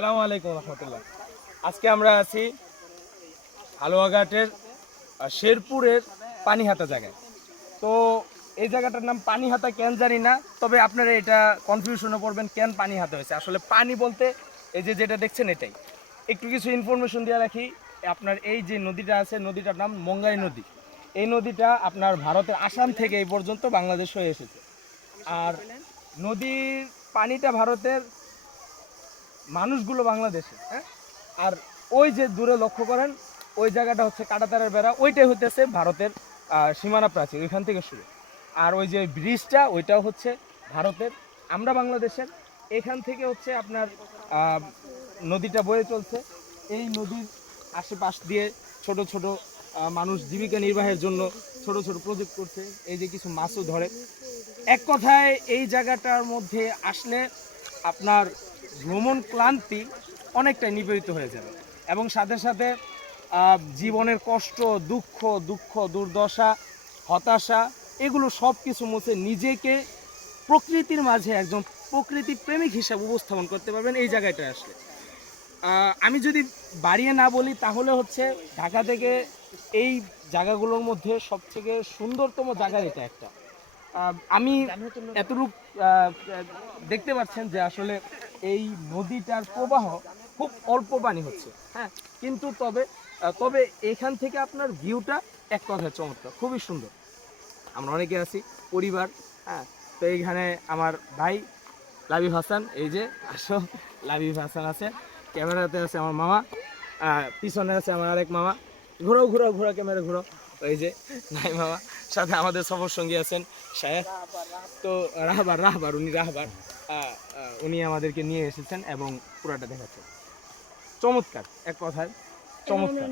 আসসালামু আলাইকুম রহমতুল্লাহ। আজকে আমরা আছি হালুয়াঘাটের শেরপুরের পানিহাতা জায়গায়। তো এই জায়গাটার নাম পানিহাতা কেন জানি না, তবে আপনারা এটা কনফিউশনে পড়বেন কেন পানিহাতা হয়েছে। আসলে পানি বলতে এই যে যেটা দেখছেন এটাই। একটু কিছু ইনফরমেশন দিয়ে রাখি, আপনার এই যে নদীটা আছে, নদীটার নাম মঙ্গাই নদী। এই নদীটা আপনার ভারতের আসাম থেকে এই পর্যন্ত বাংলাদেশ হয়ে এসেছে। আর নদীর পানিটা ভারতের মানুষগুলো বাংলাদেশে হ্যাঁ? আর ওই যে দূরে লক্ষ্য করেন, ওই জায়গাটা হচ্ছে কাটাতারের বেড়া, ওইটাই হইতেছে ভারতের সীমানা প্রাচীর, ওইখান থেকে শুরু। আর ওই যে ব্রিজটা, ওইটাও হচ্ছে ভারতের, আমরা বাংলাদেশের। এখান থেকে হচ্ছে আপনার নদীটা বয়ে চলছে। এই নদীর আশেপাশ দিয়ে ছোট ছোট মানুষ জীবিকা নির্বাহের জন্য ছোট ছোট প্রজেক্ট করছে। এই যে কিছু মাছও ধরে। এক কথায় এই জায়গাটার মধ্যে আসলে আপনার ভ্রমণ ক্লান্তি অনেকটাই নিবেদিত হয়ে যাবে। এবং সাথে সাথে জীবনের কষ্ট দুঃখ দুঃখ দুর্দশা হতাশা এগুলো সব কিছু মুছে নিজেকে প্রকৃতির মাঝে একজন প্রকৃতি প্রেমিক হিসাবে উপস্থাপন করতে পারবেন এই জায়গাটায় আসলে। আমি যদি বাড়িয়ে না বলি তাহলে হচ্ছে ঢাকা থেকে এই জায়গাগুলোর মধ্যে সবথেকে সুন্দরতম জায়গা এটা একটা। আমি এতটুক দেখতে পাচ্ছেন যে আসলে এই নদীটার প্রবাহ খুব অল্প পানি হচ্ছে। হ্যাঁ কিন্তু তবে তবে এখান থেকে আপনার ভিউটা এক কথায় চমৎকার, খুবই সুন্দর। আমরা অনেকে আছি, পরিবার হ্যাঁ তো এইখানে আমার ভাই লাবিব হাসান, এই যে, আসো, লাবিব হাসান আছে, ক্যামেরাতে আছে আমার মামা পিছনে আছে আমার আরেক মামা। ঘুরো ঘুরো ঘুরো, ক্যামেরা ঘুরো। এই যে, নাই মামা, সাথে আমাদের সফর সঙ্গী আছেন সাহেব তো রাহবার রাহবার, উনি রাহবার। উনি আমাদেরকে নিয়ে এসেছেন এবং পুরাটা দেখাচ্ছেন। চমৎকার এক কথায় চমৎকার।